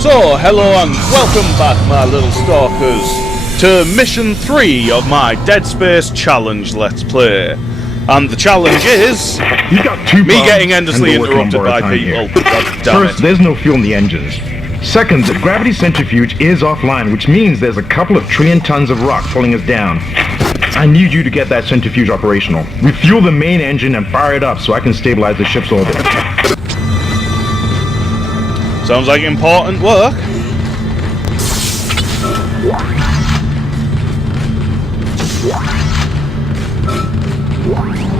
So, hello and welcome back, my little stalkers, to Mission 3 of my Dead Space Challenge Let's Play. And the challenge is me getting endlessly interrupted by people. God damn it. First, there's no fuel in the engines. Second, the gravity centrifuge is offline, which means there's a couple of trillion tons of rock pulling us down. I need you to get that centrifuge operational. Refuel the main engine and fire it up so I can stabilize the ship's orbit. Sounds like important work.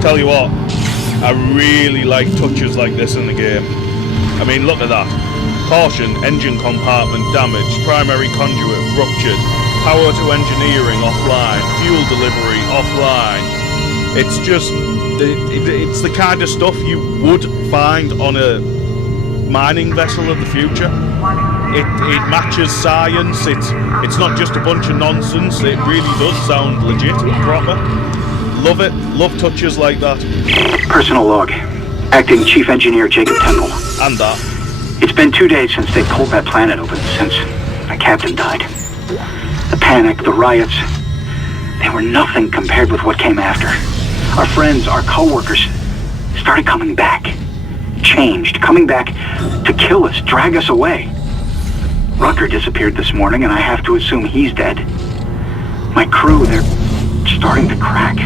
Tell you what, I really like touches like this in the game. I mean, look at that. Caution, engine compartment damaged, primary conduit ruptured, power to engineering offline, fuel delivery offline. It's just, it's the kind of stuff you would find on a mining vessel of the future. It matches science. It's not just a bunch of nonsense. It really does sound legit and proper. Love it. Love touches like that. Personal log. Acting Chief Engineer Jacob Temple. And that. It's been 2 days since they pulled that planet open, since my captain died. The panic, the riots, they were nothing compared with what came after. Our friends, our co-workers, started coming back. Changed, coming back to kill us, drag us away. Rucker disappeared this morning, and I have to assume he's dead. My crew, they're starting to crack.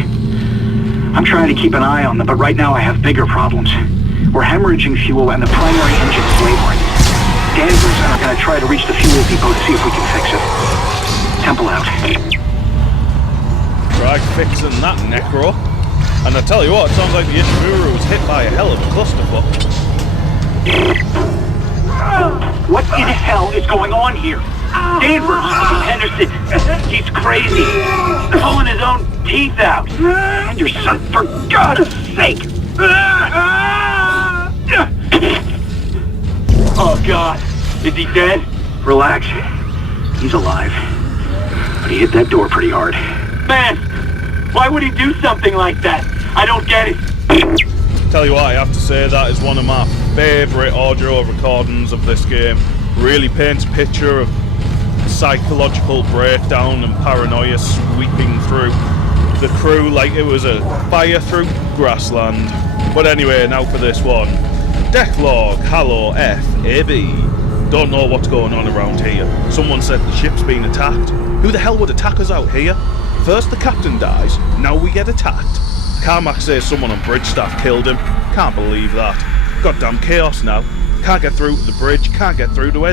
I'm trying to keep an eye on them, but right now I have bigger problems. We're hemorrhaging fuel and the primary engine's laboring. Danvers are going to try to reach the fuel depot to see if we can fix it. Temple out. Try fixing that, Necro. And I tell you what, it sounds like the Ishimura was hit by a hell of a clusterfuck. What in hell is going on here? Danvers, Henderson, he's crazy. Pulling his own teeth out. Henderson, for God's sake! Oh God, is he dead? Relax, he's alive. But he hit that door pretty hard. Man, why would he do something like that? I don't get it. Tell you what, I have to say that is one of my favourite audio recordings of this game. Really paints a picture of psychological breakdown and paranoia sweeping through the crew like it was a fire through grassland. But anyway, now for this one. Deck log, hello, FAB. Don't know what's going on around here. Someone said the ship's been attacked. Who the hell would attack us out here? First the captain dies, now we get attacked. Carmack says someone on bridge staff killed him. Can't believe that. Goddamn chaos now. Can't get through to the bridge, can't get through to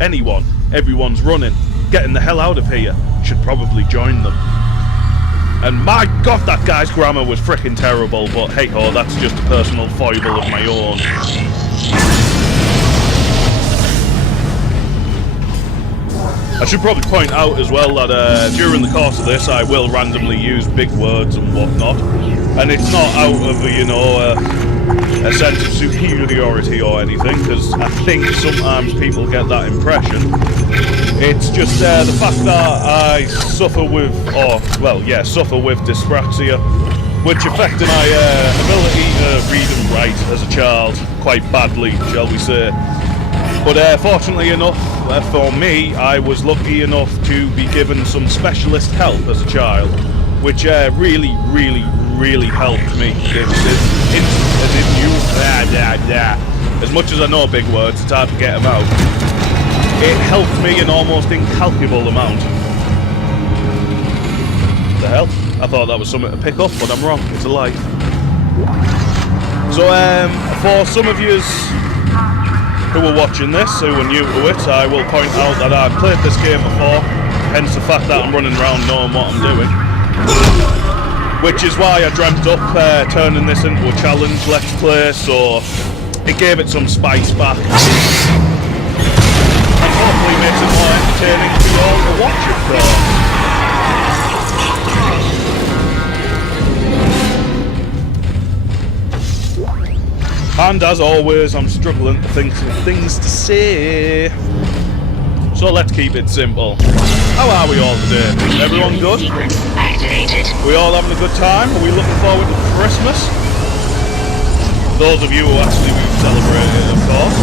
anyone. Everyone's running. Getting the hell out of here. Should probably join them. And my God, that guy's grammar was frickin' terrible, but hey ho, that's just a personal foible of my own. I should probably point out as well that during the course of this I will randomly use big words and whatnot, and it's not out of a sense of superiority or anything, because I think sometimes people get that impression. It's just the fact that I suffer with dyspraxia, which affected my ability to read and write as a child quite badly, shall we say. But fortunately enough for me, I was lucky enough to be given some specialist help as a child, which really helped me. As much as I know big words, it's hard to get them out. It helped me an almost incalculable amount. The hell? I thought that was something to pick up, but I'm wrong. It's a life. So, for some of yous who are watching this, who are new to it, I will point out that I've played this game before, hence the fact that I'm running around knowing what I'm doing. Which is why I dreamt up turning this into a challenge let's play, so it gave it some spice back. And hopefully makes it more entertaining for you all to watch it for. And as always, I'm struggling to think of things to say. So let's keep it simple. How are we all today? Everyone good? We all having a good time? Are we looking forward to Christmas? Those of you who actually celebrate it, of course.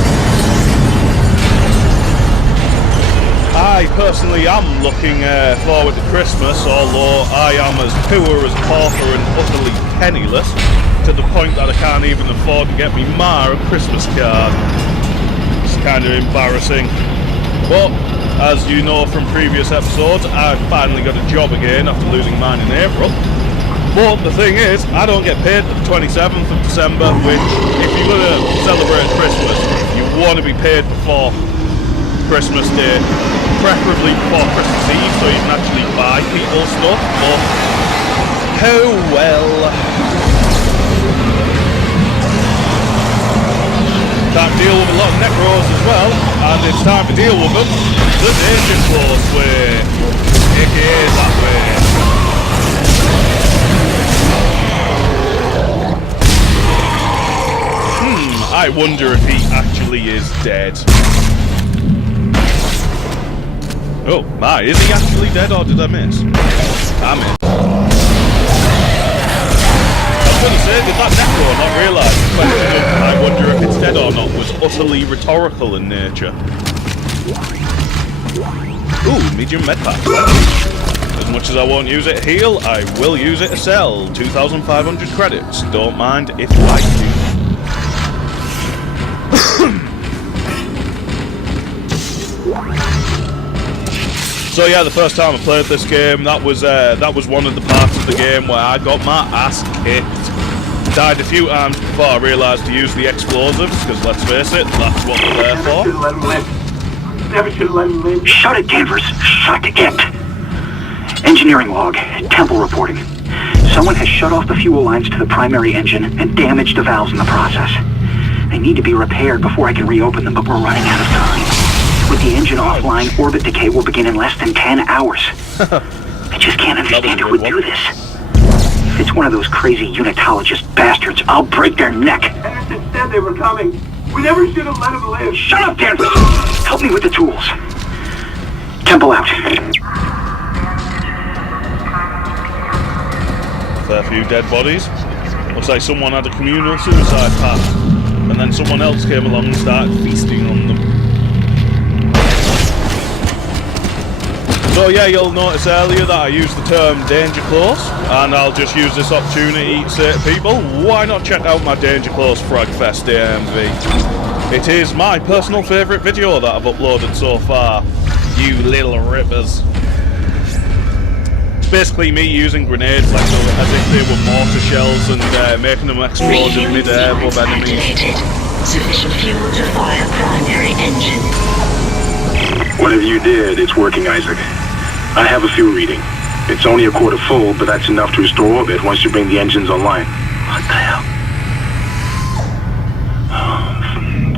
personally am looking forward to Christmas, although I am as poor as a pauper and utterly penniless, to the point that I can't even afford to get me ma a Christmas card. It's kind of embarrassing. But, as you know from previous episodes, I've finally got a job again after losing mine in April. But the thing is, I don't get paid the 27th of December, which, if you're going to celebrate Christmas, you want to be paid before Christmas Day, preferably before Christmas Eve, so you can actually buy people stuff, but oh well. Time to deal with a lot of Necros as well, and it's time to deal with them the Danger Close way, aka that way. I wonder if he actually is dead. Oh my, is he actually dead or did I miss? I missed. I was going to say, did that Necro not realise the question of I wonder if it's dead or not was utterly rhetorical in nature? Ooh, medium medpack. As much as I won't use it to heal, I will use it to sell. 2,500 credits. Don't mind if I do. So yeah, the first time I played this game, that was one of the parts of the game where I got my ass kicked. Died a few times before I realised to use the explosives, because let's face it, that's what they're there for. Never should have let him live. Shut it, Danvers. Shut it. Engineering log. Temple reporting. Someone has shut off the fuel lines to the primary engine and damaged the valves in the process. They need to be repaired before I can reopen them, but we're running out of time. With the engine offline, orbit decay will begin in less than 10 hours. I just can't understand who would do this. If it's one of those crazy unitologist bastards, I'll break their neck. Anderson said they were coming. We never should have let them live. Shut up, Danvers! Help me with the tools. Temple out. Fair few dead bodies. Looks like someone had a communal suicide pact, and then someone else came along and started feasting on them. So yeah, you'll notice earlier that I used the term Danger Close, and I'll just use this opportunity to say to people, why not check out my Danger Close Fragfest AMV? It is my personal favourite video that I've uploaded so far, you little rippers. It's basically me using grenades like as if they were mortar shells and making them explode in mid-air above enemies. Sufficient fuel to fire primary engine. Whatever you did, it's working, Isaac. I have a fuel reading. It's only a quarter full, but that's enough to restore orbit once you bring the engines online. What the hell?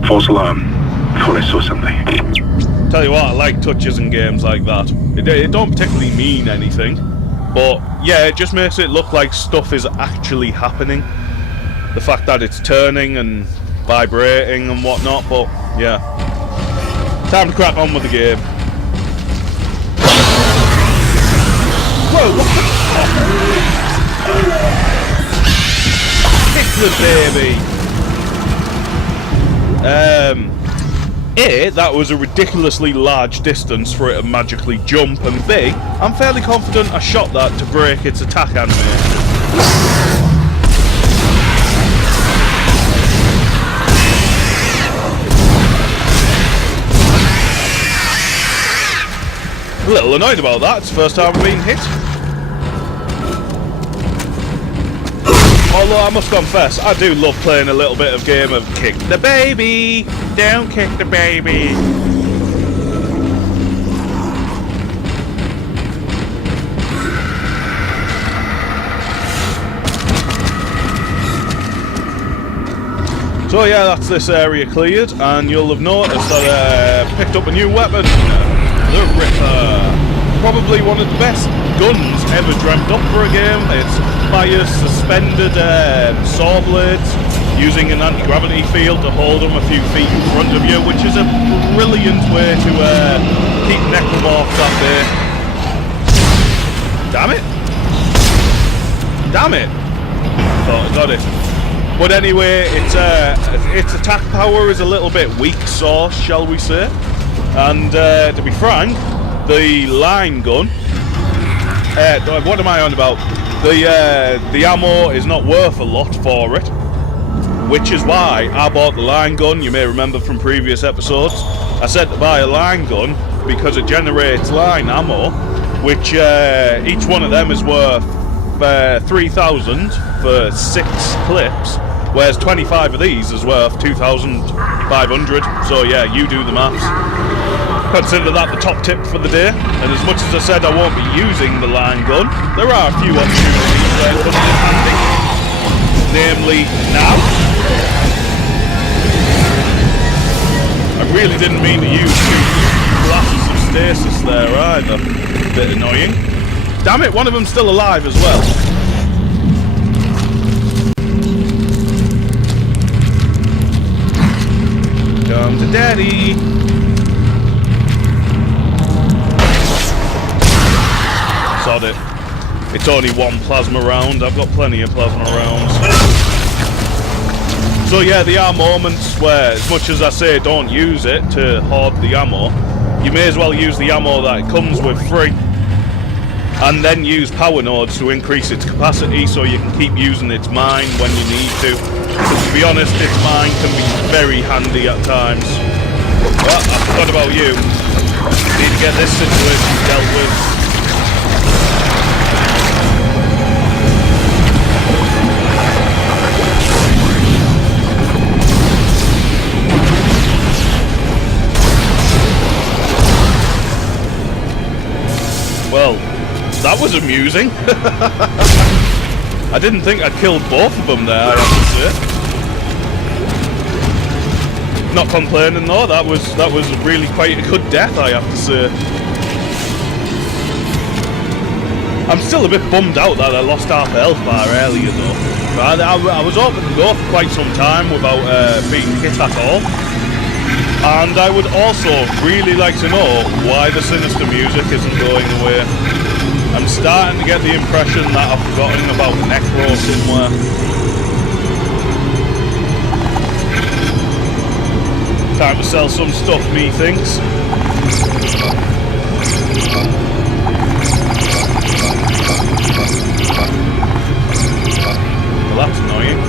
False alarm. Thought I saw something. Tell you what, I like touches in games like that. It don't particularly mean anything, but yeah, it just makes it look like stuff is actually happening. The fact that it's turning and vibrating and whatnot, but yeah. Time to crack on with the game. Whoa, what the fuck? Kick the baby! A, that was a ridiculously large distance for it to magically jump, and B, I'm fairly confident I shot that to break its attack animation. A little annoyed about that, it's the first time I've been hit. Although I must confess, I do love playing a little bit of game of kick the baby, don't kick the baby. So yeah, that's this area cleared, and you'll have noticed that I picked up a new weapon. The Ripper. Probably one of the best guns ever dreamt up for a game. It's fires suspended saw blades using an anti-gravity field to hold them a few feet in front of you, which is a brilliant way to keep Necromorphs at bay. Damn it! Damn it! Thought I got it. But anyway, its attack power is a little bit weak sauce, shall we say. And to be frank, the line gun. What am I on about? The ammo is not worth a lot for it, which is why I bought the line gun. You may remember from previous episodes. I said to buy a line gun because it generates line ammo, which each one of them is worth 3,000 for 6 clips, whereas 25 of these is worth 2,500. So yeah, you do the maths. Consider that the top tip for the day. And as much as I said I won't be using the line gun, there are a few opportunities where it comes in handy. Namely, now. I really didn't mean to use 2 glasses of stasis there either. A bit annoying. Damn it, one of them's still alive as well. Come to daddy. Sod it. It's only 1 plasma round. I've got plenty of plasma rounds. So yeah, there are moments where, as much as I say don't use it to hoard the ammo, you may as well use the ammo that it comes with free, and then use power nodes to increase its capacity so you can keep using its mine when you need to. Because to be honest, its mine can be very handy at times. Well, I forgot about you. Need to get this situation dealt with. Well, that was amusing. I didn't think I'd killed both of them there, I have to say. Not complaining though, that was really quite a good death, I have to say. I'm still a bit bummed out that I lost half health bar earlier though. I was hoping to go for quite some time without being hit at all. And I would also really like to know why the sinister music isn't going away. I'm starting to get the impression that I've forgotten about Necro somewhere. Time to sell some stuff, methinks. Well, that's annoying.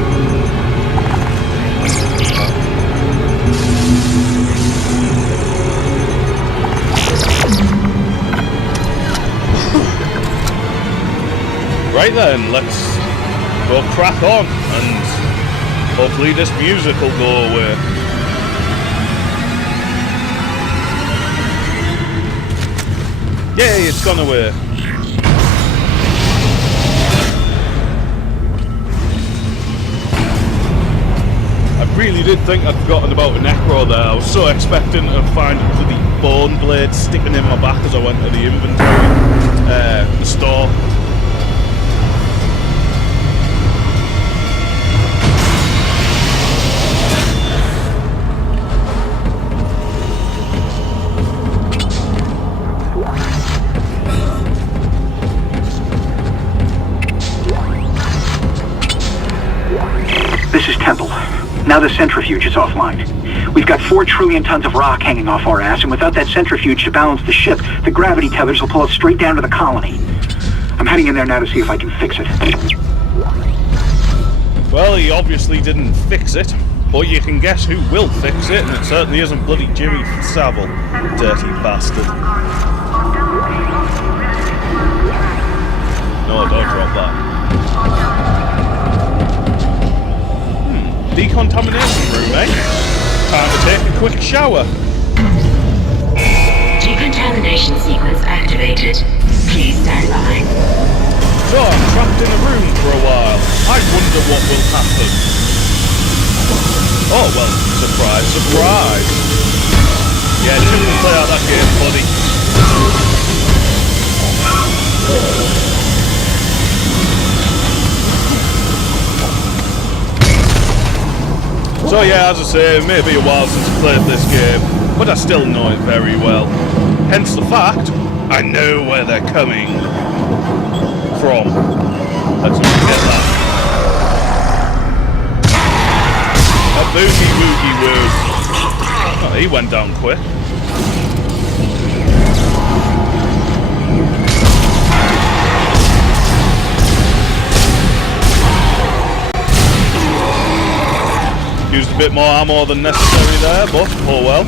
Right then, let's go crack on, and hopefully this music will go away. Yay, it's gone away. I really did think I'd forgotten about a Necro there. I was so expecting to find a bloody bone blade sticking in my back as I went to the inventory, the store. This is Temple. Now the centrifuge is offline. We've got 4 trillion tons of rock hanging off our ass, and without that centrifuge to balance the ship, the gravity tethers will pull us straight down to the colony. I'm heading in there now to see if I can fix it. Well, he obviously didn't fix it, but you can guess who will fix it, and it certainly isn't bloody Jimmy Savile, dirty bastard. No, don't drop that. Decontamination room, eh? Time to take a quick shower. Decontamination sequence activated. Please stand by. So I'm trapped in a room for a while. I wonder what will happen. Oh well, surprise, surprise. Yeah, just play out that game, buddy. So yeah, as I say, it may be a while since I played this game, but I still know it very well. Hence the fact, I know where they're coming from. Let's not forget that. A boogie woogie woo. Oh, he went down quick. Used a bit more ammo than necessary there, but oh well.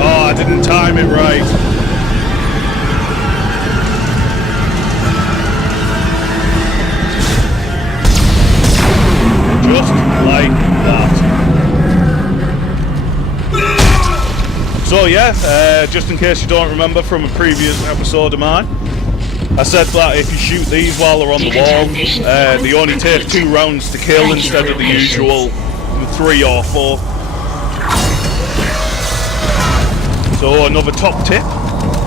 Oh, I didn't time it right. Just like that. So yeah, just in case you don't remember from a previous episode of mine, I said that if you shoot these while they're on the wall, they only take 2 rounds to kill instead of the usual 3 or 4. So another top tip,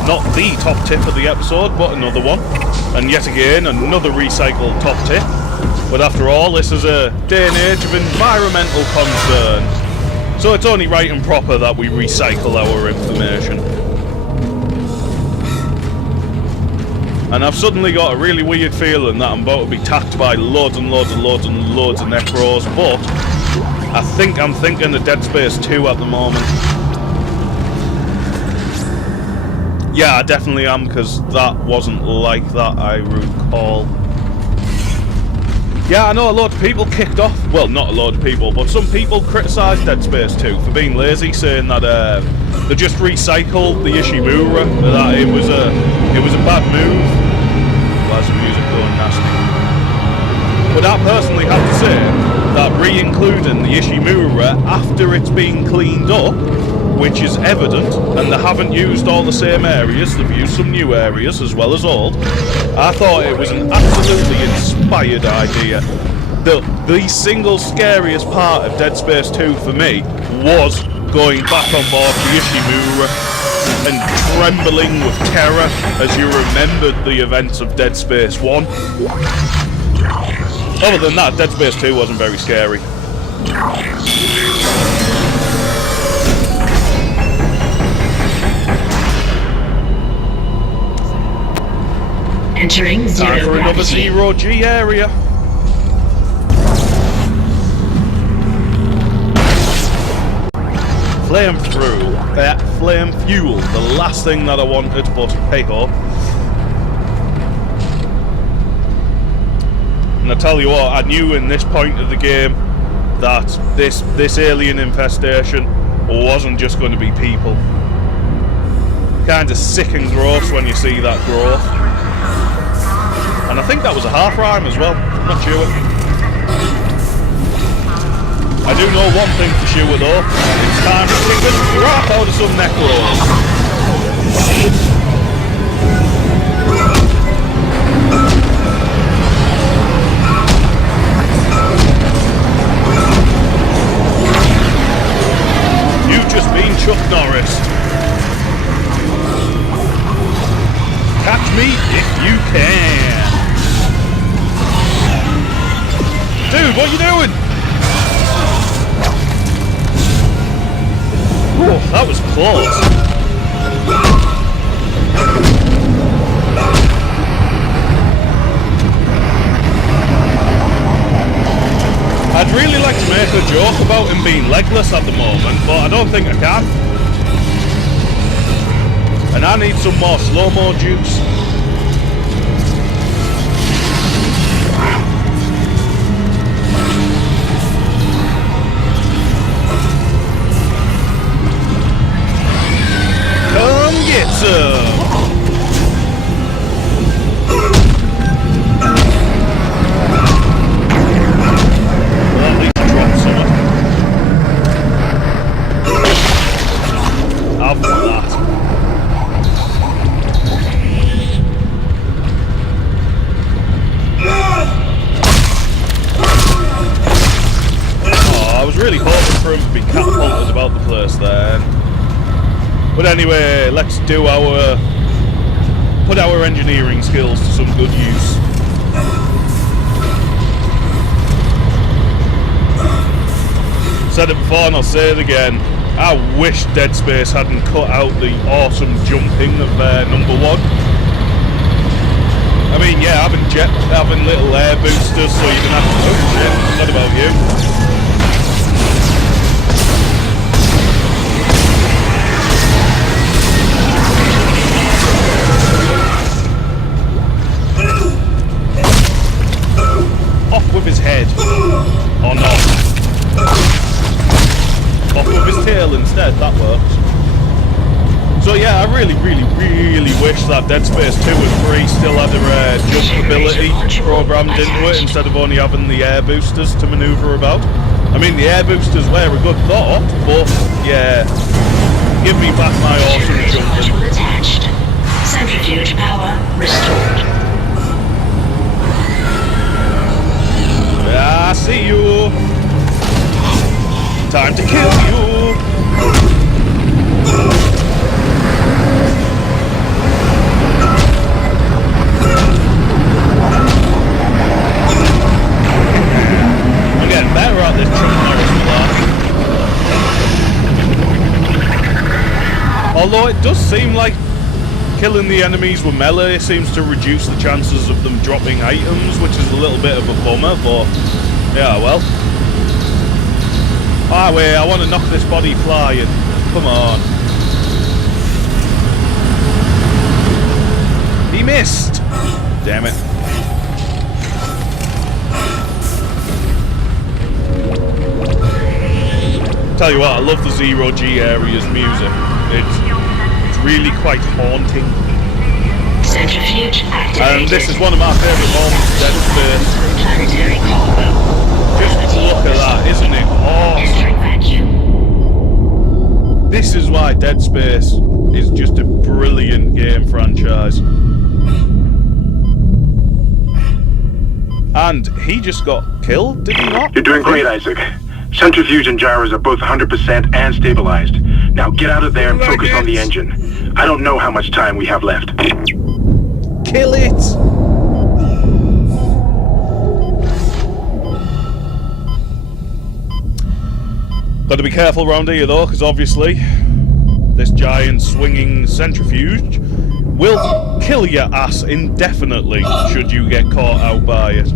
not the top tip of the episode, but another one. And yet again, another recycled top tip. But after all, this is a day and age of environmental concern. So it's only right and proper that we recycle our information. And I've suddenly got a really weird feeling that I'm about to be attacked by loads and loads and loads and loads of Necros, but I think I'm thinking of Dead Space 2 at the moment. Yeah, I definitely am, because that wasn't like that, I recall. Yeah, I know a lot of people kicked off, well, not a lot of people, but some people criticised Dead Space 2 for being lazy, saying that they just recycled the Ishimura, that it was a bad move. Why's the music going nasty? But I personally have to say that re-including the Ishimura after it's been cleaned up, which is evident, and they haven't used all the same areas, they've used some new areas as well as old. I thought it was an absolutely inspired idea. The single scariest part of Dead Space 2 for me was going back on board the Ishimura and trembling with terror as you remembered the events of Dead Space 1. Other than that, Dead Space 2 wasn't very scary. Entering zero Time for another gravity. 0G area. Flame fuel, the last thing that I wanted, but hey ho. And I tell you what, I knew in this point of the game that this alien infestation wasn't just going to be people. Kind of sick and gross when you see that growth. And I think that was a half rhyme as well, I'm not sure. I do know one thing for sure though, it's time to kick the crap out of some Necros. You've just been Chuck Norris. Catch me if you can. Dude, what are you doing? Oh, that was close. I'd really like to make a joke about him being legless at the moment, but I don't think I can. And I need some more slow-mo juice. Come get some! Well, at least I dropped some. Have that. Oh, I was really hoping for him to be catapulted about the place then. But anyway, let's do put our engineering skills to some good use. Said it before and I'll say it again. I wish Dead Space hadn't cut out the awesome jumping of number 1. I mean, yeah, having little air boosters so you can have to... Oh shit, not about you. of his head. Or not. Off of his tail instead, that works. So yeah, I really wish that Dead Space 2 and 3 still had a jump ability programmed into it instead of only having the air boosters to manoeuvre about. I mean, the air boosters were a good thought, but yeah, give me back my awesome jumping. Attached. Centrifuge power restored. I see you. Time to kill you. I'm getting better at this Chuck Norris. Although it does seem like killing the enemies with melee seems to reduce the chances of them dropping items, which is a little bit of a bummer, but yeah, well. Ah, wait, I want to knock this body flying. Come on. He missed! Damn it. Tell you what, I love the Zero G area's music. It's really quite haunting. Centrifuge activated. And this is one of my favourite moments of Dead Space. Planetary combo. Just look at that, isn't it awesome? This is why Dead Space is just a brilliant game franchise. And he just got killed, did he not? You're doing great, Isaac. Centrifuge and gyros are both 100% and stabilized. Now get out of there and focus on the engine. I don't know how much time we have left. Kill it! Got to be careful round here though, because obviously this giant swinging centrifuge will kill your ass indefinitely should you get caught out by it.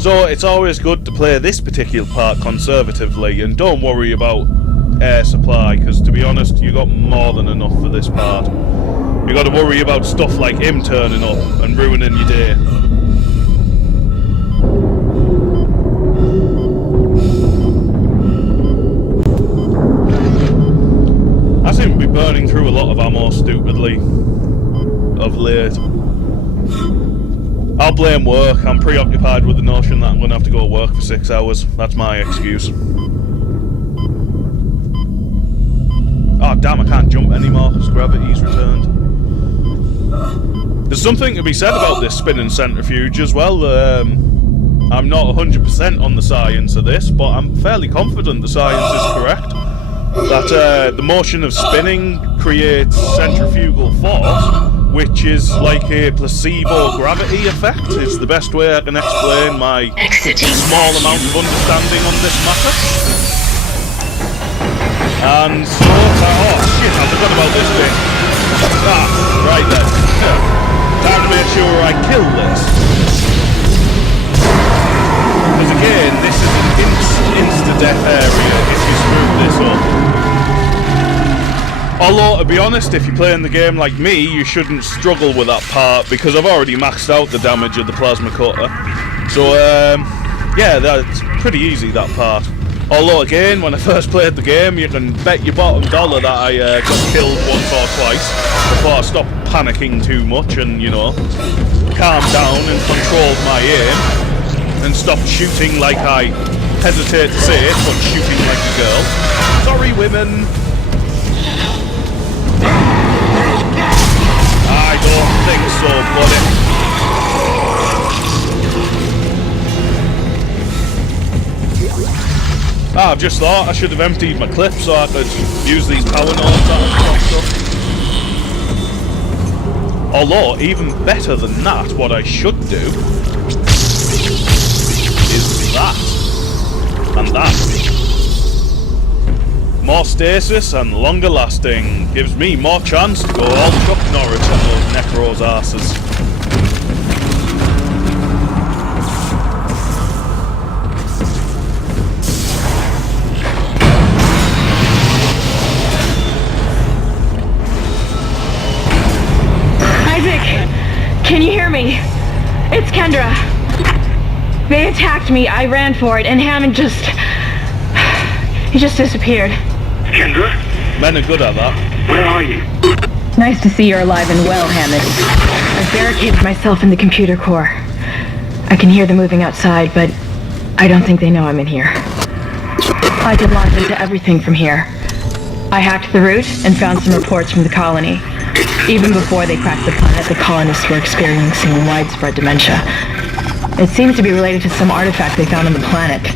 So it's always good to play this particular part conservatively and don't worry about air supply, because to be honest, you got more than enough for this part. You got to worry about stuff like him turning up and ruining your day. I seem to be burning through a lot of ammo stupidly of late. I'll blame work. I'm preoccupied with the notion that I'm going to have to go to work for 6 hours. That's my excuse. Oh damn, I can't jump anymore because gravity's returned. There's something to be said about this spinning centrifuge as well. I'm not 100% on the science of this, but I'm fairly confident the science is correct. That the motion of spinning creates centrifugal force, which is like a placebo gravity effect, is the best way I can explain my small amount of understanding on this matter. And so, oh shit, I forgot about this bit. Ah, right then. Time to make sure I kill this. Because again, this is an insta-death area if you screw this up. Although, to be honest, if you're playing the game like me, you shouldn't struggle with that part, because I've already maxed out the damage of the plasma cutter. So, yeah, that's pretty easy, that part. Although, again, when I first played the game, you can bet your bottom dollar that I got killed once or twice before I stopped panicking too much and, you know, calmed down and controlled my aim and stopped shooting like I hesitate to say it, but shooting like a girl. Sorry, women. I don't think so, buddy. Ah, I've just thought I should have emptied my clip so I could use these power nodes that I've crossed up. Although, even better than that, what I should do is that. And that. More stasis and longer lasting gives me more chance to go all Chuck Norris on those Necros asses. Isaac, can you hear me? It's Kendra. They attacked me, I ran for it, and Hammond just... he just disappeared. Kendra? Men are good at that. Where are you? Nice to see you're alive and well, Hammond. I've barricaded myself in the computer core. I can hear them moving outside, but I don't think they know I'm in here. I can launch into everything from here. I hacked the route and found some reports from the colony. Even before they cracked the planet, the colonists were experiencing widespread dementia. It seems to be related to some artifact they found on the planet.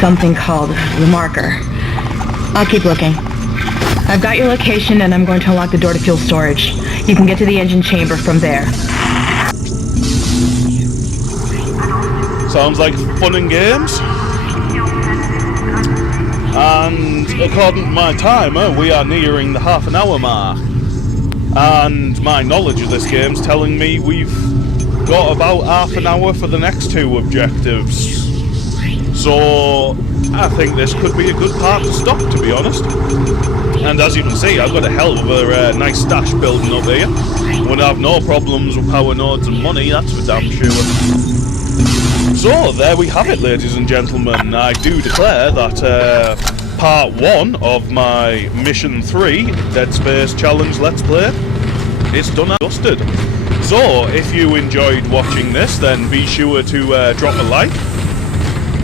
Something called the Marker. I'll keep looking. I've got your location and I'm going to unlock the door to fuel storage. You can get to the engine chamber from there. Sounds like fun and games. And according to my timer, we are nearing the half-an-hour mark. And my knowledge of this game's telling me we've got about half an hour for the next two objectives. So I think this could be a good part to stop, to be honest. And as you can see, I've got a hell of a nice stash building up here. Would have no problems with power nodes and money, that's for damn sure. So there we have it, ladies and gentlemen. I do declare that part 1 of my Mission 3 Dead Space Challenge Let's Play is done and dusted. So if you enjoyed watching this, then be sure to drop a like.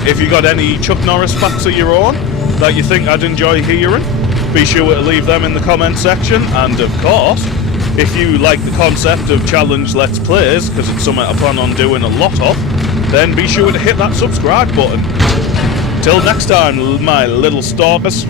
If you got any Chuck Norris facts of your own that you think I'd enjoy hearing, be sure to leave them in the comment section. And of course, if you like the concept of challenge Let's Plays, because it's something I plan on doing a lot of, then be sure to hit that subscribe button. Till next time, my little stalkers.